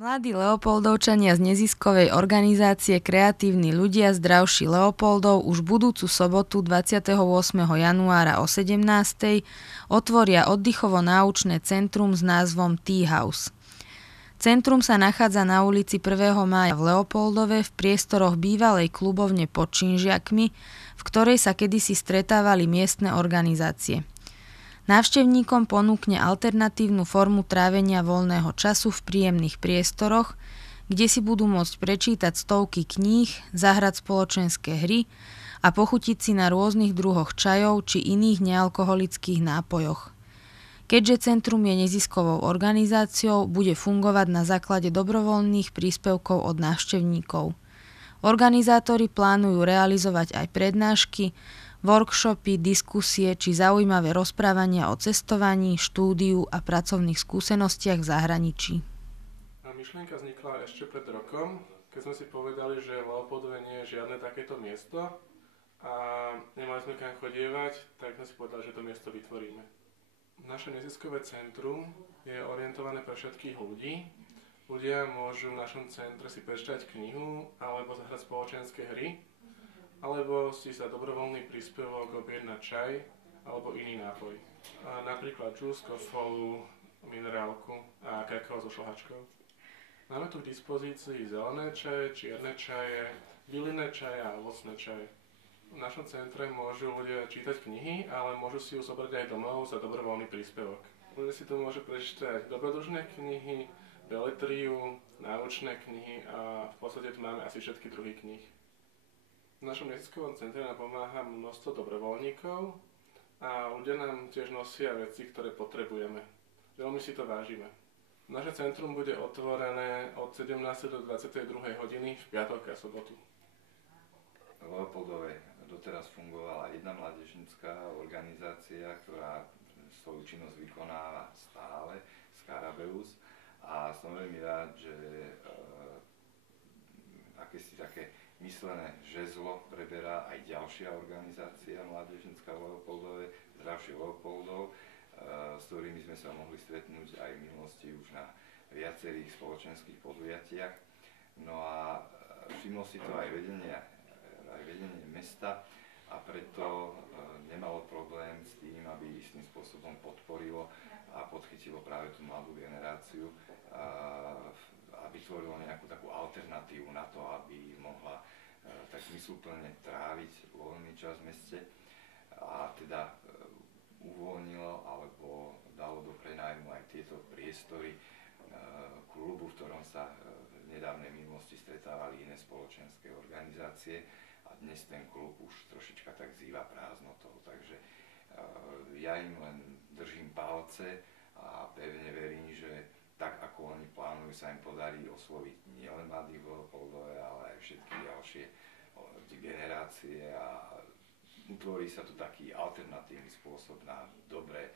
Mladí Leopoldovčania z neziskovej organizácie Kreatívni ľudia zdravší Leopoldov už budúcu sobotu 28. januára o 17. otvoria oddychovo-náučné centrum s názvom Tea House. Centrum sa nachádza na ulici 1. mája v Leopoldove v priestoroch bývalej klubovne pod Činžiakmi, v ktorej sa kedysi stretávali miestne organizácie. Návštevníkom ponúkne alternatívnu formu trávenia voľného času v príjemných priestoroch, kde si budú môcť prečítať stovky kníh, zahrať spoločenské hry a pochutiť si na rôznych druhoch čajov či iných nealkoholických nápojoch. Keďže centrum je neziskovou organizáciou, bude fungovať na základe dobrovoľných príspevkov od návštevníkov. Organizátori plánujú realizovať aj prednášky, workshopy, diskusie či zaujímavé rozprávania o cestovaní, štúdiu a pracovných skúsenostiach v zahraničí. Myšlienka vznikla ešte pred rokom, keď sme si povedali, že v Leopoldove nie je žiadne takéto miesto a nemali sme kam chodievať, tak sme si povedali, že to miesto vytvoríme. Naše neziskové centrum je orientované pre všetkých ľudí. Ľudia môžu v našom centre si prečítať knihu alebo zahrať spoločenské hry, alebo si za dobrovoľný príspevok objednať čaj alebo iný nápoj. Napríklad džús, kofolu, minerálku a kakao so šľahačkou. Máme tu k dispozícii zelené čaje, čierne čaje, bylinné čaje a ovocné čaje. V našom centre môžu ľudia čítať knihy, ale môžu si ju zobrať aj domov za dobrovoľný príspevok. Ľudia si tu môžu prečítať dobrodružné knihy, beletriu, náučné knihy a v podstate tu máme asi všetky druhy kníh. V našom neziskovom centre nám pomáha množstvo dobrovoľníkov a ľudia nám tiež nosia veci, ktoré potrebujeme. Veľmi si to vážime. Naše centrum bude otvorené od 17. do 22. hodiny v piatok a sobotu. V Leopoldove doteraz fungovala jedna mládežnícka organizácia, ktorá svoju činnosť vykonáva stále, Scarabeus, a som veľmi rád, že akési také myslené žezlo preberá aj ďalšia organizácia mládežnícka v Leopoldove, Zdravší Leopoldov, s ktorými sme sa mohli stretnúť aj v minulosti už na viacerých spoločenských podujatiach. No a všimlo si to aj vedenie mesta a preto nemalo problém s tým, aby istým spôsobom podporilo a podchytilo práve tú mladú generáciu a vytvorilo nejakú takú alternatívu na to, aby mohla tak zmysluplne tráviť voľný čas v meste a teda uvoľnilo alebo dalo do prenajmu aj tieto priestory klubu, v ktorom sa v nedávnej minulosti stretávali iné spoločenské organizácie a dnes ten klub už trošička tak zýva prázdnotou, takže ja im len držím palce a pevne verím, že tak ako oni plánujú, sa im podarí osloviť nielen mladých v Leopoldove, ale aj všetky ďalšie generácie a utvorí sa tu taký alternatívny spôsob na dobré